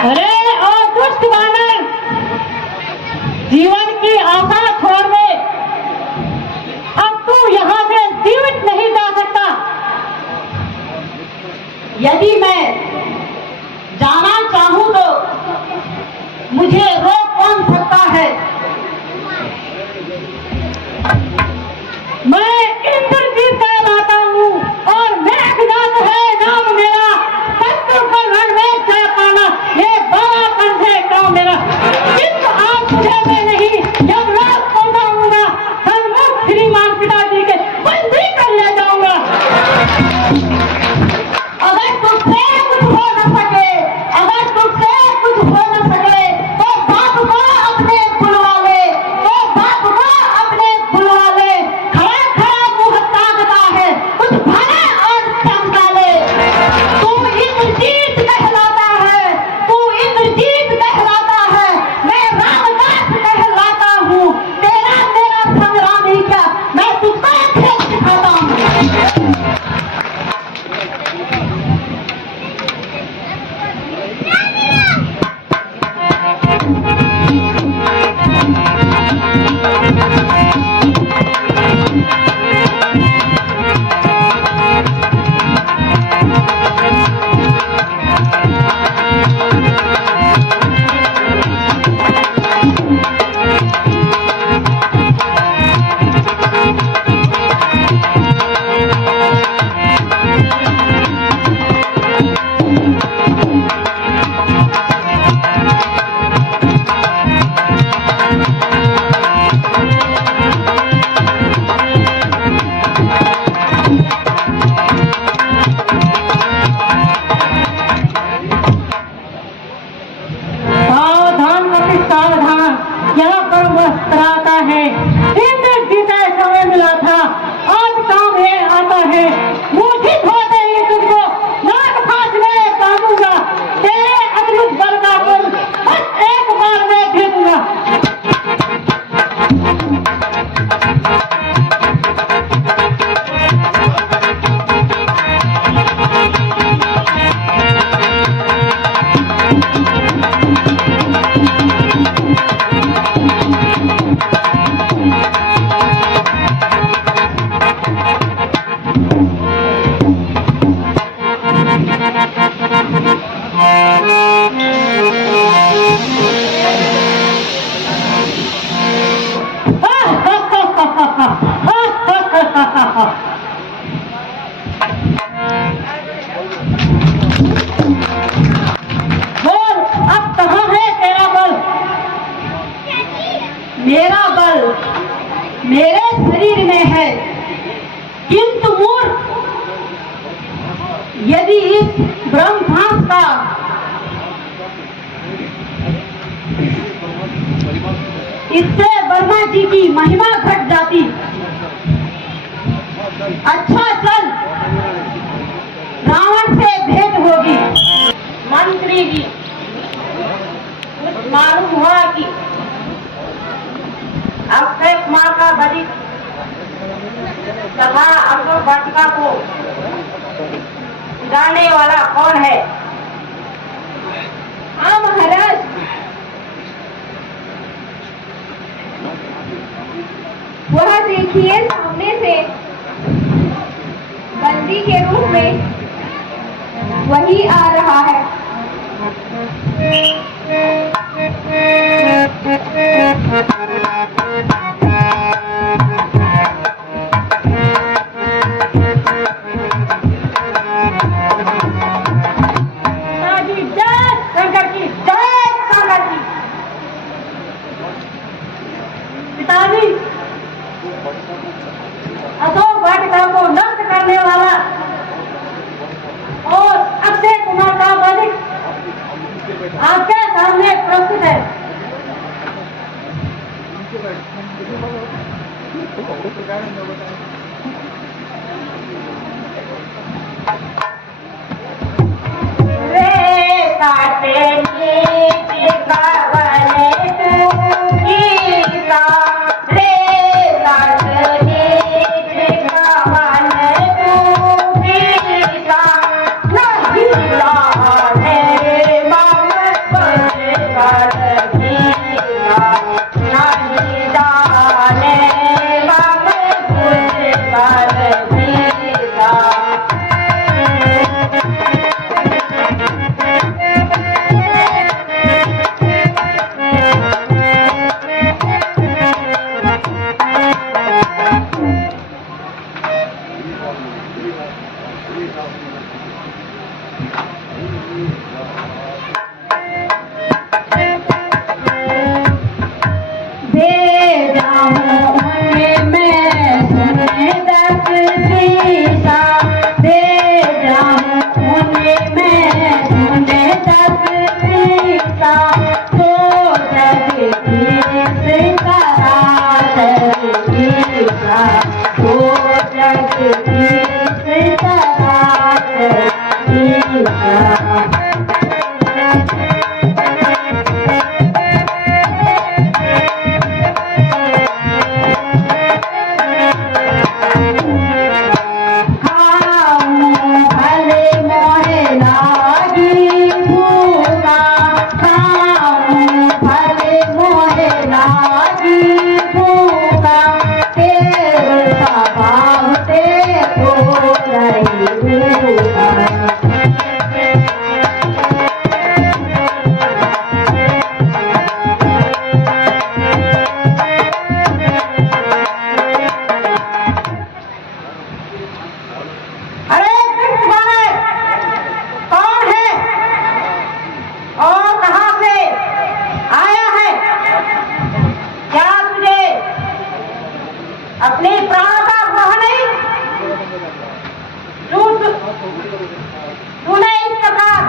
अरे ओ दुष्ट वानर, जीवन की आशा छोड़ दे। अब तू यहाँ से जीवित नहीं जा सकता। यदि मैं जाना चाहूं तो मुझे रोक कौन सकता है? मैं इंद्रजीत कहलाता हूँ और मेघनाद है नाम मेरा। शत्रु का रण में जय पाना ये बड़ापन है काम मेरा। किंतु आज तुझे मैं नहीं यमराज को जाऊंगा, सन्मुख श्रीमान पिताजी के बंदी कर ले जाऊंगा। अगर तुझसे कुछ हो न सके, अगर तुझसे कुछ हो न सके तो बाप को अपने बुलवा ले, तो बाप को अपने बुलवा ले। खड़ा खड़ा मुंह ताकता है, कुछ भरे और चमका ले। तू इंद्रजीत कहलाता है, तू इंद्रजीत कहलाता है, मैं रामदास कहलाता हूँ। तेरा मेरा संग्राम ही क्या, मैं तुझको खेल सिखाता हूँ। सावधान कपिल सावधान, यहाँ पर वस्त्र आता है। इंद्रजीत समय मिला था, आज काम ये आता है। मूर्छित होते ही तुझको नाक फांस में बांधूंगा। तेरे अद्भुत बल का गुण बस एक बार में दे दूंगा। बोल, अब कहाँ है तेरा बल? मेरा बल मेरे शरीर में है, किंतु मूर्ख, यदि इस ब्रह्मांड का इससे ब्रह्मा जी की महिमा घट जाती। अच्छा चल, रावण से भेंट होगी। मंत्री जी, कुछ मालूम हुआ कि अक्षय कुमार का बड़ी तथा असुर वाटिका को गाने वाला कौन है? हाँ महाराज, वह देखिए सामने से बंदी के रूप में वही आ रहा है। पिताजी जय शंकर की, जय शंकर की। पिताजी, अशोक वाटिका को नष्ट करने वाला और अक्षय कुमार का वधिक आपके सामने प्रस्तुत है। रे काटे नीचे कावले तू गीता, रे काटे नीचे कावले तू गीता, नहीं अरे कृष्ण बालक, कौन है और कहां से आया है? क्या तुझे अपने प्राण का मोह नहीं? तूने इस प्रकार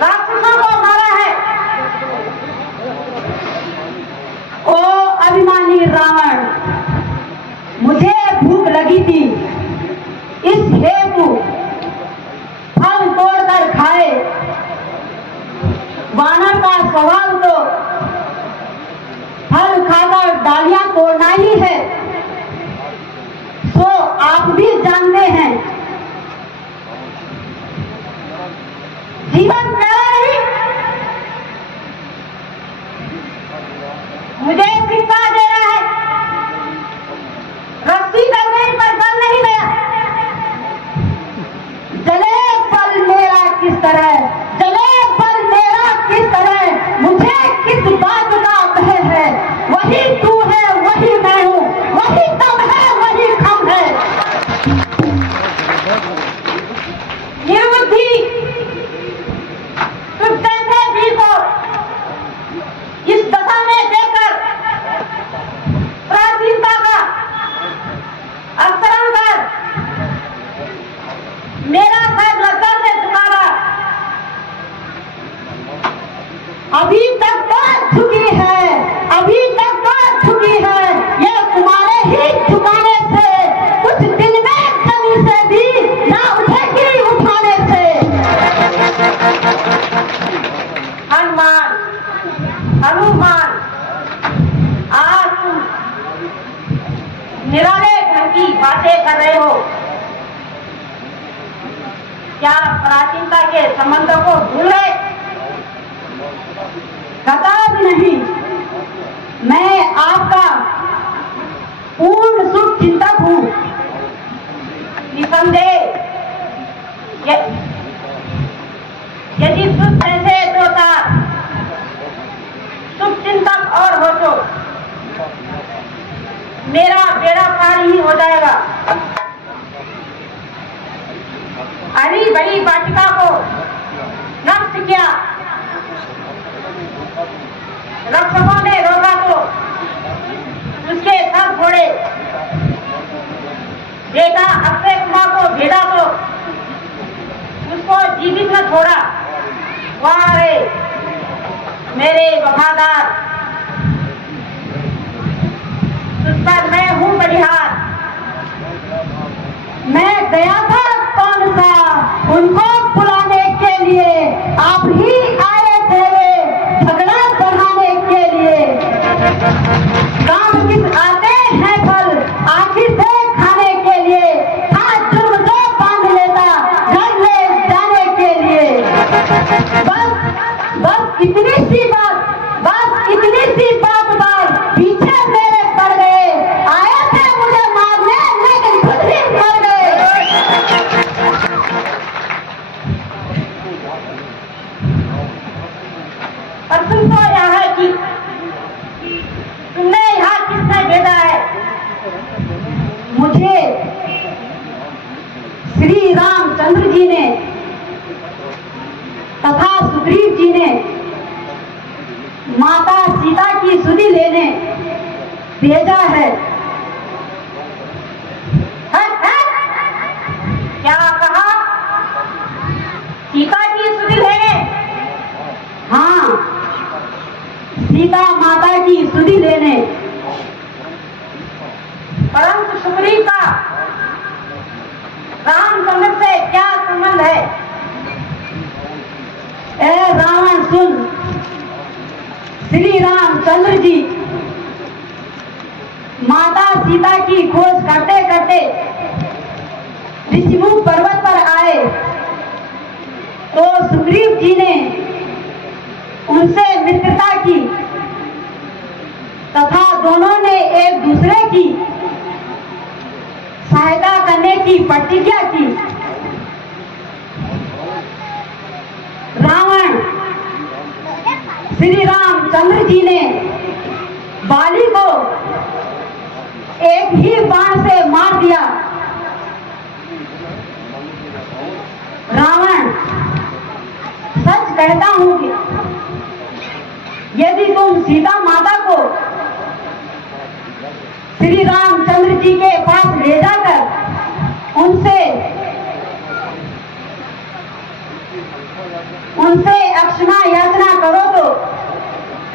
राक्षसों को मारा है। ओ अभिमानी रावण, मुझे भूख लगी थी, इस हेतु फल तोड़कर खाए। वानर का स्वभाव तो फल खाकर डालियां तोड़ना ही है, सो आप भी जानते हैं। जीवन प्यारा नहीं, मुझे शिक्षा दे रहा है। रस्सी डलने पर बल नहीं गया। जले बल मेरा किस तरह, जले बल मेरा किस तरह, मुझे किस बात का भय है? वही तू है, वही मैं हूँ, वही तब है, वही हम है। निर्बुद्धि तुझ जैसे भी को इस दशा में देखकर प्राचीनता का अवतरण कर मेरा सर लज्जा से पुकारा। अभी तक बात झुकी है, अभी तक बात झुकी है। ये तुम्हारे ही झुकाने से, कुछ दिल में कमी से भी ना उठेगी उठाने से। हनुमान, हनुमान, आज तुम निराले ढंग की बातें कर रहे हो। क्या प्राचीनता के संबंधों को भूल गए? कदापि नहीं। मैं आपका पूर्ण शुभ चिंतक हूँ। निसंदेह यदि शुभ ऐसे होता, शुभ चिंतक और हो तो मेरा बेड़ा पार ही हो जाएगा। हरी भरी वाटिका को नष्ट किया, रक्षकों ने रोका तो उसके सर फोड़े। बेटा अक्षय कुमार को भेजा तो उसको जीवित न छोड़ा। वाह रे मेरे वफादार, तुझ पर मैं हूँ बलिहार। मैं गया था कौन सा उनको बुलाने के लिए, आप ही आए थे झगड़ा बढ़ाने के लिए। काम किस आते हैं फल आखिर से खाने के लिए, हाथ जुर्म जो बांध लेता घर ले जाने के लिए। बस इतनी सी बात, बस इतनी सी बात पीछे मेरे पड़ गए। आए थे मुझे मारने लेकिन खुद ही मर गए। और तुमको यह है कि तुमने यहाँ किसने भेजा है? मुझे श्री रामचंद्र जी ने तथा सुग्रीव जी ने माता सीता की सुधि लेने भेजा है। क्या कहा? सीता की सुधि लेने? हाँ, सीता माता की सुधि लेने। परंतु सुग्रीव का रामचंद्र से क्या संबंध है? श्री रामचंद्र जी माता सीता की खोज करते करते ऋषिमुख पर्वत पर आए तो सुग्रीव जी ने उनसे मित्रता की तथा दोनों ने एक दूसरे की सहायता करने की प्रतिज्ञा की। रावण श्री रामचंद्र जी ने बाली को एक ही बाण से मार दिया। रावण, सच कहता हूं कि यदि तुम सीता माता को श्री रामचंद्र जी के पास ले जाकर उनसे अक्षमा याचना करो तो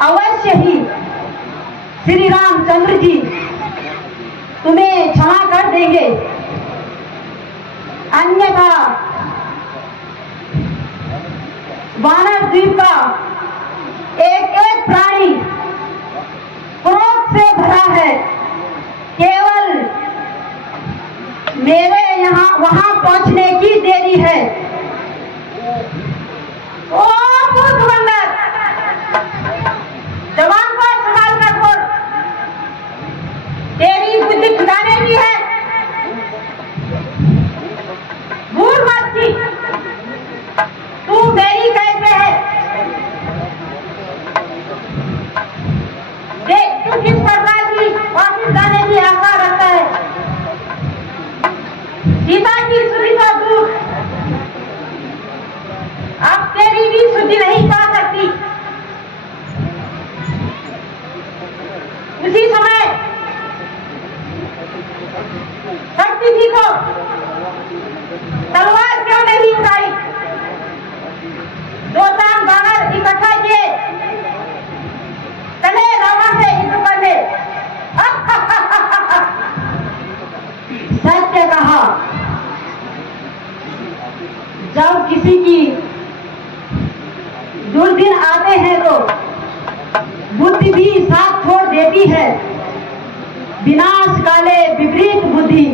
अवश्य ही श्री रामचंद्र जी तुम्हें क्षमा कर देंगे, अन्यथा वानर द्वीप का एक एक प्राणी क्रोध से भरा है। केवल मेरे यहाँ वहां पहुंचने की देरी है। ओ मूर्ख बंदर, जवान को संभाल कर बोल, तेरी बुद्धि ठिकाने की है। भूल मत की तू मेरी कैसे है। देख तू किस प्रकार की वापस जाने की आशा रखता है। सीता की सुविधा दूर, अब तेरी भी सुधि नहीं पा सकती। उसी समय शक्ति जी को तलवार क्यों नहीं उठाई। दो चार वानर इकट्ठा किए, चले रावण से युद्ध करने। सत्य कहा, जब किसी की दुर्दिन आते हैं तो बुद्धि भी साथ छोड़ देती है। विनाश काले विपरीत बुद्धि।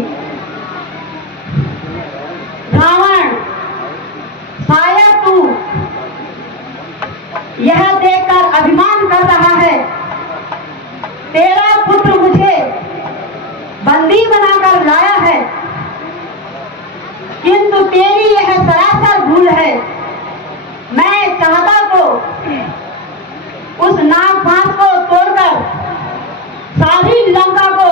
रावण, शायद तू यह देखकर अभिमान कर रहा है तेरा पुत्र मुझे बंदी बनाकर लाया है, किंतु तेरी यह सरासर भूल है। मैं चाहता तो उस नागपाश को तोड़कर सारी लंका को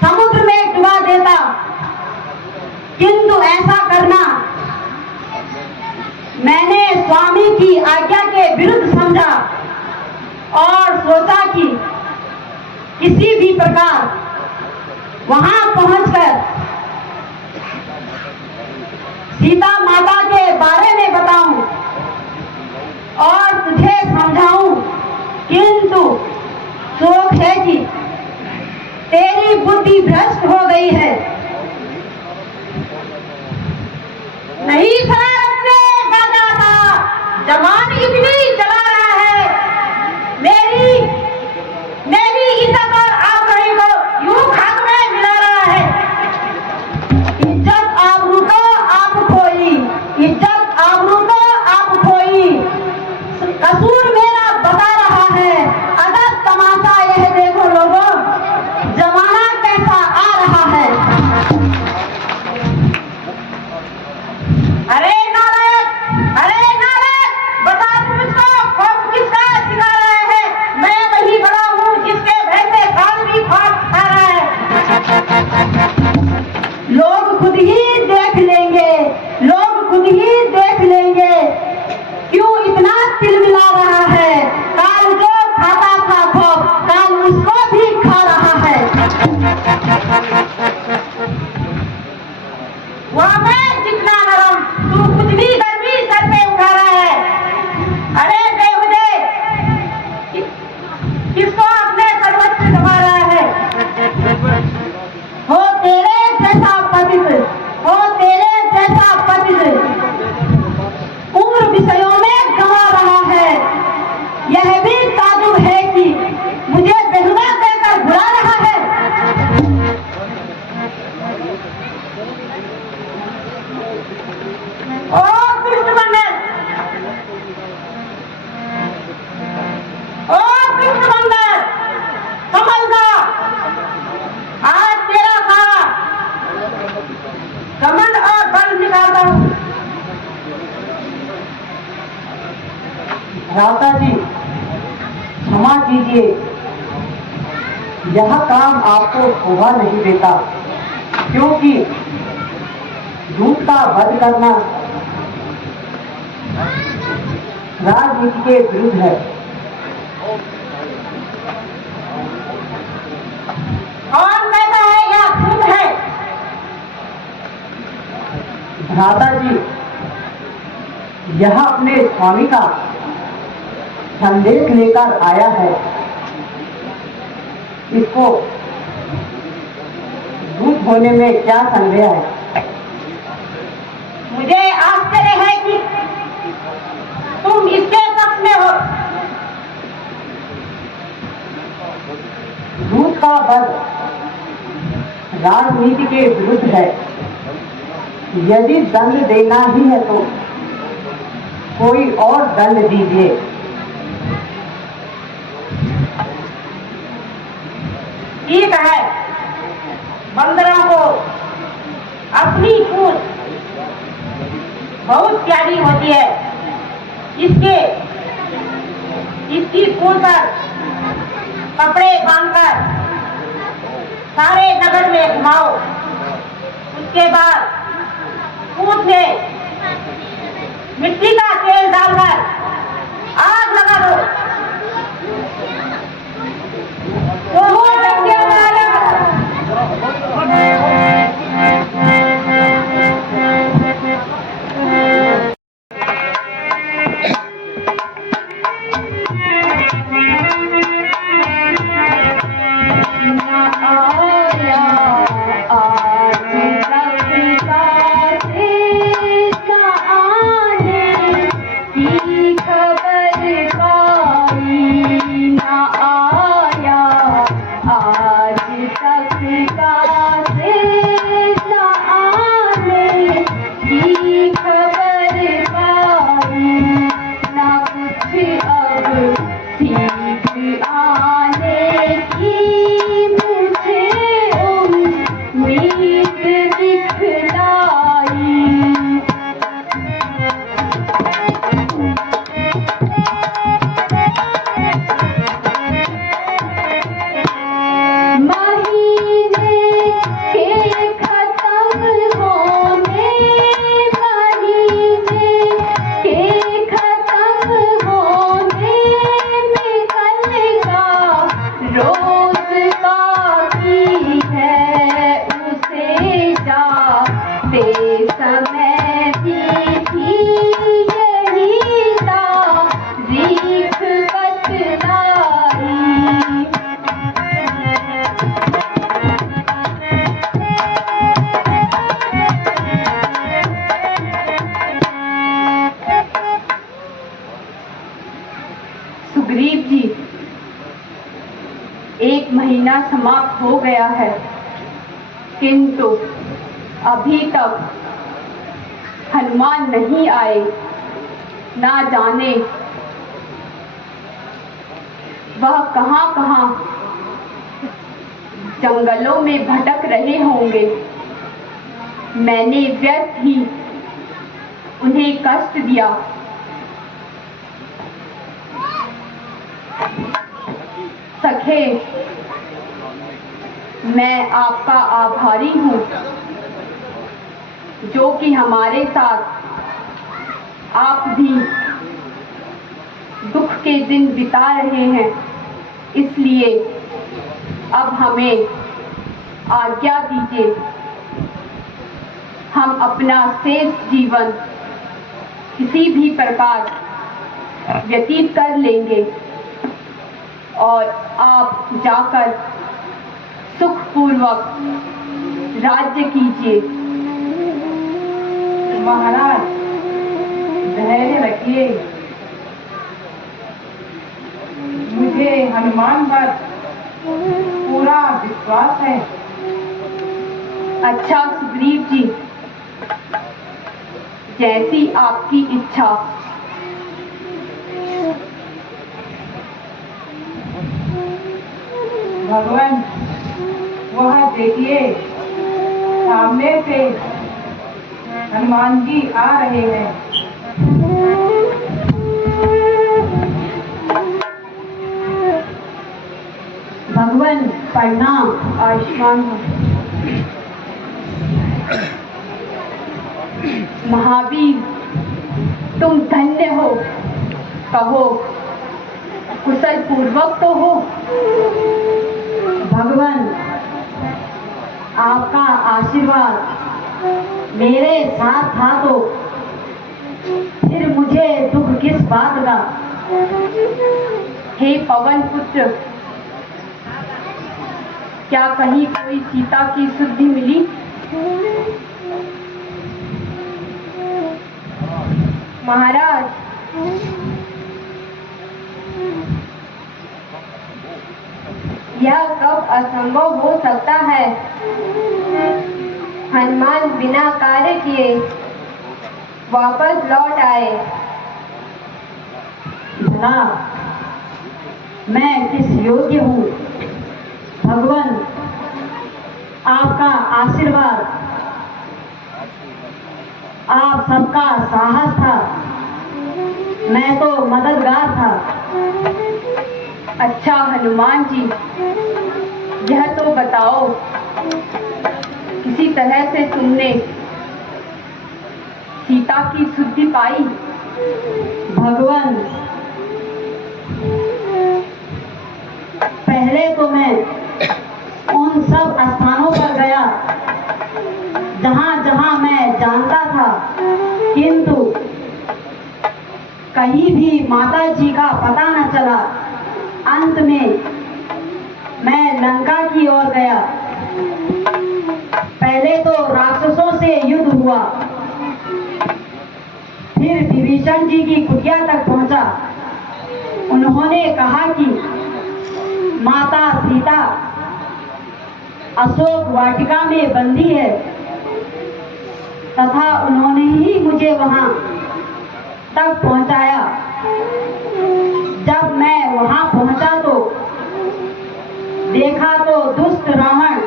समुद्र में डुबा देता, किंतु ऐसा करना मैंने स्वामी की आज्ञा के विरुद्ध समझा और सोचा कि किसी भी प्रकार वहां पहुंचकर सीता माता के बारे में बताऊं और तुझे समझाऊं, किंतु शोक है कि तेरी बुद्धि भ्रष्ट हो गई है। नहीं शरारत से गाजा था, जवान इतनी चला रहा है। मेरी इज्जत और आबरू को यूं खाक में मिला रहा है। इज्जत आबरू को आप खोई, इज्जत आबरू को आप खोई। कसूर मेरा बता रहा है। अगर तमाशा यह देखो लोगों, जमाना कैसा आ रहा है। अरे नारायण, बता तू मुझको ओ कृष्णमंडल, ओ कृष्णमंडल, कमल का आज तेरा का कमल और बल निकालता हूँ। राधा जी क्षमा कीजिए, यह काम आपको शोभा नहीं देता, क्योंकि दूत का वध करना राजनीति के विरुद्ध है। कौन कहता है यह भूत है? राधा जी यह अपने स्वामी का संदेश लेकर आया है, इसको दूत होने में क्या संदेह है? मुझे आश्चर्य है कि तुम इसके पक्ष में हो। दूत का वध राजनीति के विरुद्ध है। यदि दंड देना ही है तो कोई और दंड दीजिए। ठीक है, बंदरों को अपनी पूंछ बहुत प्यारी होती है, इसकी पूंछ पर कपड़े बांधकर सारे नगर में घुमाओ। उसके बाद पूंछ में मिट्टी का तेल डालकर आग लगा दो। सुग्रीव जी, 1 महीना समाप्त हो गया है, किंतु अभी तक हनुमान नहीं आए। ना जाने वह कहां-कहां जंगलों में भटक रहे होंगे। मैंने व्यर्थ ही उन्हें कष्ट दिया। सखे, मैं आपका आभारी हूँ जो कि हमारे साथ आप भी दुख के दिन बिता रहे हैं। इसलिए अब हमें आज्ञा दीजिए, हम अपना शेष जीवन किसी भी प्रकार व्यतीत कर लेंगे और आप जाकर सुखपूर्वक राज्य कीजिए। महाराज धैर्य रखिए, मुझे हनुमान पर पूरा विश्वास है। अच्छा सुग्रीव जी, जैसी आपकी इच्छा। भगवान, वह देखिए, सामने से हनुमान जी आ रहे हैं। भगवान प्रणाम। आयुष्मान हो। महावीर, तुम धन्य हो। कहो, कुशल पूर्वक तो हो? भगवान, आपका आशीर्वाद मेरे साथ था तो फिर मुझे दुख किस बात का। हे पवन पुत्र, क्या कहीं कोई सीता की सुधि मिली? महाराज, यह कब असंभव हो सकता है? हनुमान बिना कार्य किए वापस लौट आए। भला मैं किस योग्य हूँ? भगवान, आपका आशीर्वाद, आप सबका साहस था, मैं तो मददगार था। अच्छा हनुमान जी, यह तो बताओ, किसी तरह से तुमने सीता की सुधि पाई? भगवान, पहले तो मैं उन सब स्थानों पर गया जहाँ जहाँ मैं जानता था, किंतु कहीं भी माता जी का पता न चला। अंत में मैं लंका की ओर गया। पहले तो राक्षसों से युद्ध हुआ, फिर विभीषण जी की कुटिया तक पहुंचा। उन्होंने कहा कि माता सीता अशोक वाटिका में बंदी है, तथा उन्होंने ही मुझे वहां तक पहुंचाया। जब मैं वहां पहुंचा तो देखा तो दुष्ट रावण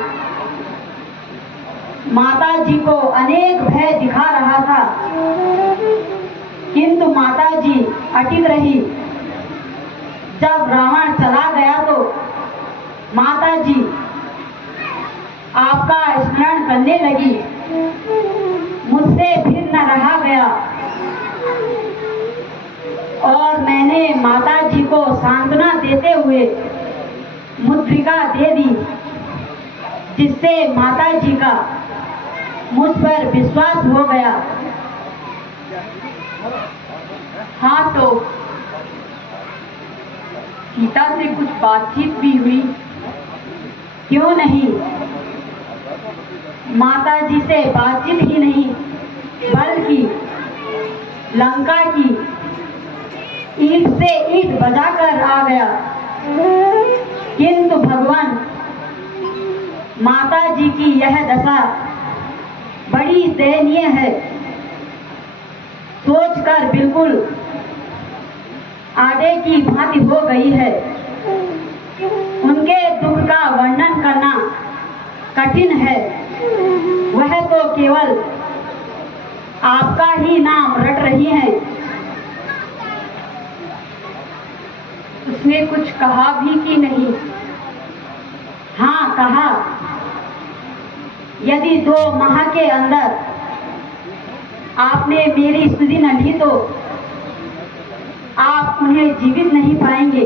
माता जी को अनेक भय दिखा रहा था, किंतु माता जी अटक रही। जब रावण चला गया तो माता जी आपका स्मरण करने लगी। मुझसे फिर न रहा गया और मैंने माता जी को सांत्वना देते हुए मुद्रिका दे दी, जिससे माता जी का मुझ पर विश्वास हो गया। हाँ, तो सीता से कुछ बातचीत भी हुई? क्यों नहीं, माता जी से बातचीत ही नहीं बल्कि लंका की ईंट से ईंट बजाकर आ गया। किंतु भगवान, माता जी की यह दशा बड़ी दयनीय है। सोचकर बिल्कुल आगे की भांति हो गई है। उनके दुख का वर्णन करना कठिन है। वह तो केवल आपका ही नाम रट रही हैं। उसने कुछ कहा भी कि नहीं? हाँ, कहा, यदि 2 माह के अंदर आपने मेरी स्तुति न ली तो आप उन्हें जीवित नहीं पाएंगे,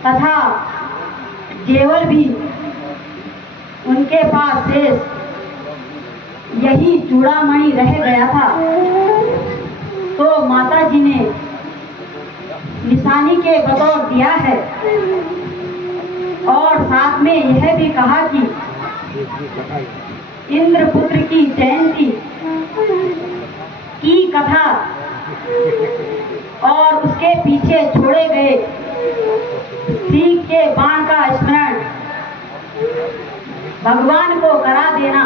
तथा जेवर भी उनके पास शेष यही चूड़ामणि रह गया था। तो माता जी ने निशानी के बतौर दिया है और साथ में यह भी कहा कि इंद्रपुत्र की जयंती की कथा और उसके पीछे छोड़े गए सीख के बाण का स्मरण भगवान को करा देना,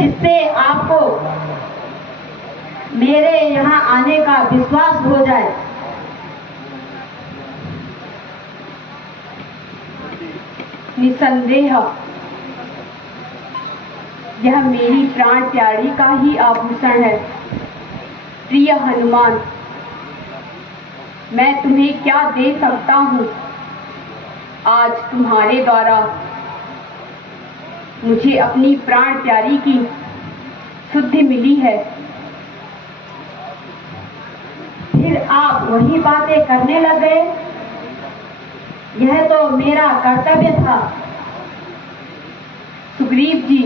जिससे आपको मेरे यहाँ आने का विश्वास हो जाए। निसंदेह यह मेरी प्राण प्यारी का ही आभूषण है। प्रिय हनुमान, मैं तुम्हें क्या दे सकता हूँ? आज तुम्हारे द्वारा मुझे अपनी प्राण प्यारी की शुद्धि मिली है। फिर आप वही बातें करने लग गए। यह तो मेरा कर्तव्य था। सुग्रीव जी,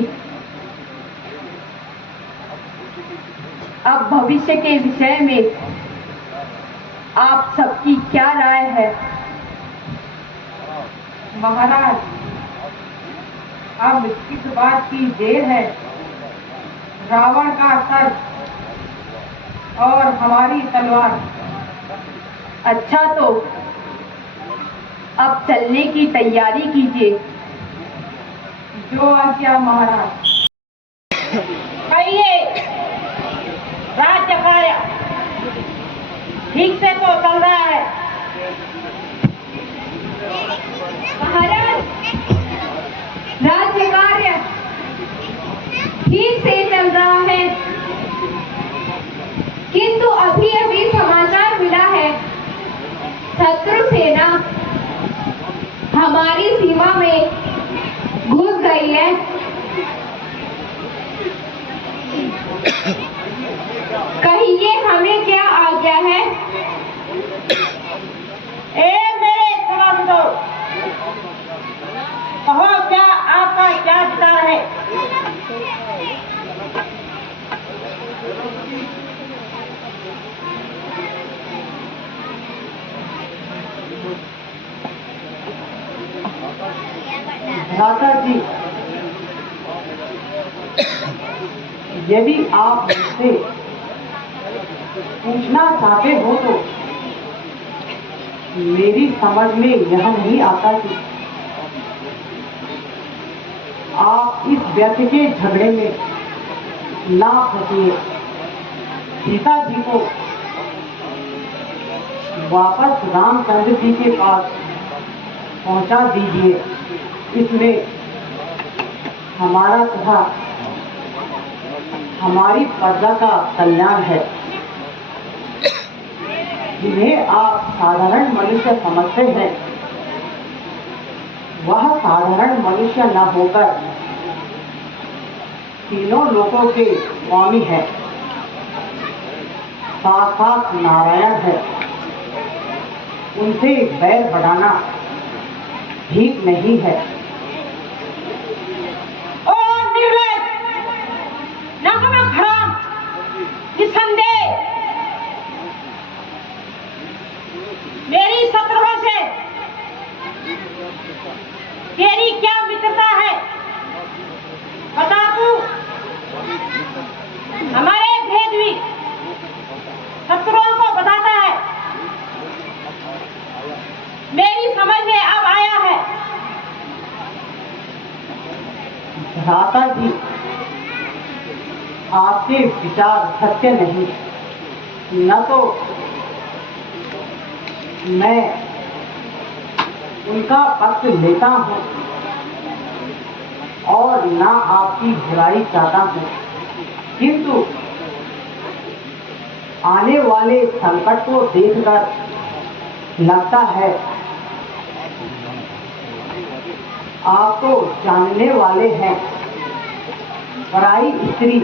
अब भविष्य के विषय में आप सबकी क्या राय है? महाराज, अब किस बात की देर है? रावण का सर और हमारी तलवार। अच्छा, तो अब चलने की तैयारी कीजिए। जो आज्ञा महाराज। कहिए, राज्य कार्य ठीक से तो चल रहा है? महाराज, राज्य कार्य ठीक से चल रहा है, किंतु अभी अभी समाचार मिला है शत्रु सेना हमारी सीमा में घुस गई है। कहिए, हमें क्या आज्ञा है? मेरे सभासदों, कहो क्या आपका क्या विचार है? भ्राता जी, यदि आप मुझसे पूछना चाहते हो तो मेरी समझ में यह नहीं आता कि आप इस व्यर्थ के झगड़े में ना फंसिए। सीता जी को वापस रामचंद्र जी के पास पहुंचा दीजिए। इसमें हमारा तथा हमारी प्रजा का कल्याण है। जिन्हें आप साधारण मनुष्य समझते हैं, वह साधारण मनुष्य न होकर तीनों लोकों के स्वामी है, साक्षात नारायण है। उनसे बैर बढ़ाना ठीक नहीं है। ओ निर्लज, नामक हराम, निसंदेह मेरी शत्रुओं से तेरी क्या मित्रता है? बता तू। हमारे भेद भी शत्रुओं को बताता है। मेरी समझ में अब आया है। भ्राता जी, आपके विचार सत्य नहीं, न तो मैं उनका पक्ष लेता हूँ और न आपकी बुराई चाहता हूँ, किंतु आने वाले संकट को देखकर लगता है आप तो जानने वाले हैं, पराई स्त्री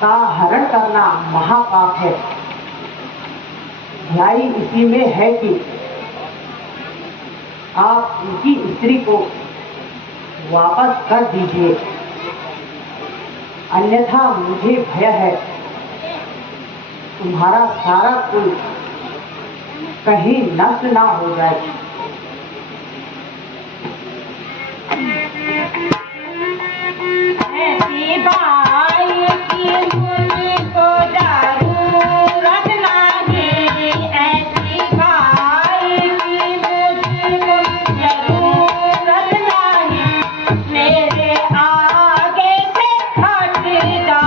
का हरण करना महापाप है। भलाई इसी में है कि आप उनकी स्त्री को वापस कर दीजिए, अन्यथा मुझे भय है तुम्हारा सारा कुल कहीं नष्ट ना हो जाए। ऐसी बाई की मुझको जरूरत नहीं, ऐसी बाई की मुझको जरूरत नहीं। मेरे आगे से हट जा,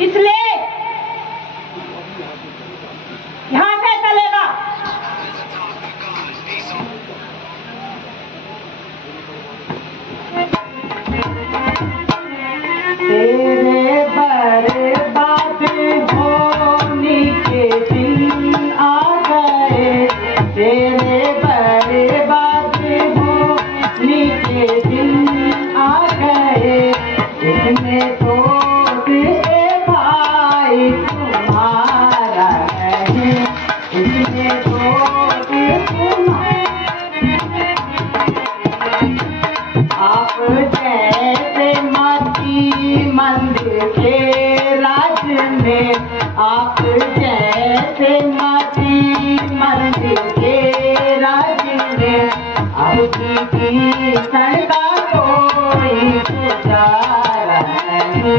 इसलिए यहाँ से चलेगा। तेरे बर्बाद होने के दिन आ गए, तेरे बर्बाद होने के दिन आ गए, इसमें तो भाई तुम्हारा नहीं, इसमें तो आप जैसे माटी मंदिर के राज में, आप जैसे माटी मंदिर के राज में, आपकी सड़का कोई गुजारा नहीं।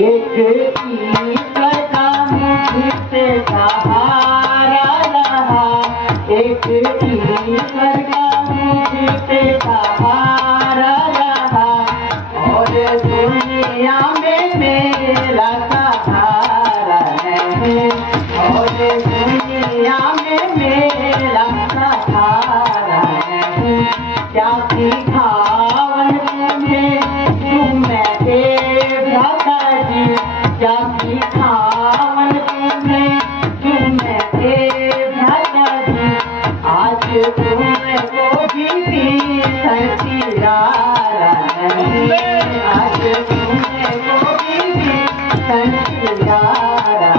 एक ईश्वर का मुझसे सहारा रहा, एक ईश्वर का मुझसे सहारा रहा, और दुनिया में मेरा सहारा नहीं, और दुनिया में मेरा सहारा नहीं। क्या सिखावन तुम्हें तुम्हें भ्राता जी, क्या सिखावन तुम्हें भ्राता जी, आज तुमको भी संचियारा नहीं, आज तुमको भी संचियारा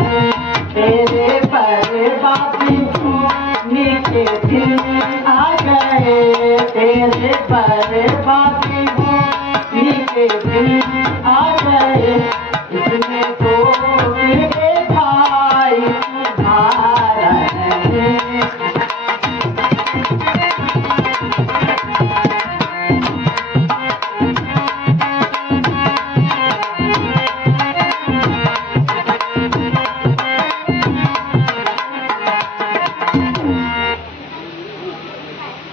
नहीं। तेरे बर्बाद होने के दिन आ गए, तेरे बर्बाद होने के दिन आ गए, इसमें तो तेरे भाई तुम्हारा नहीं।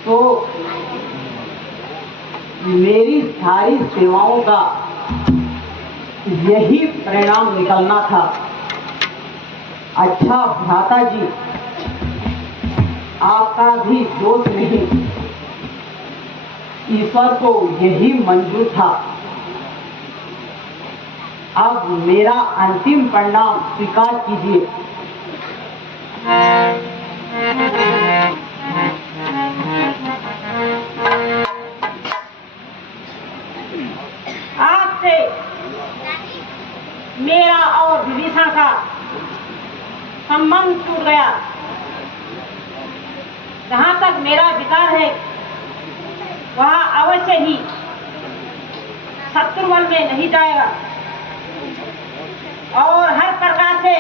तो मेरी सारी सेवाओं का यही परिणाम निकलना था। अच्छा भ्राता जी, आपका भी दोष नहीं, ईश्वर को यही मंजूर था। अब मेरा अंतिम परिणाम स्वीकार कीजिए। आज से मेरा और विभीषण का संबंध टूट गया। जहाँ तक मेरा विचार है वहाँ अवश्य ही शत्रुबल में नहीं जाएगा और हर प्रकार से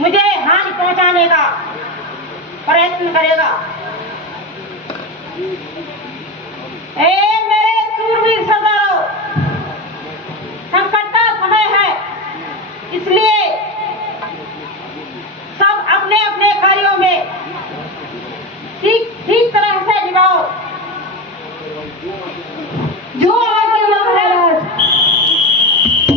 मुझे हानि पहुँचाने का प्रयत्न करेगा।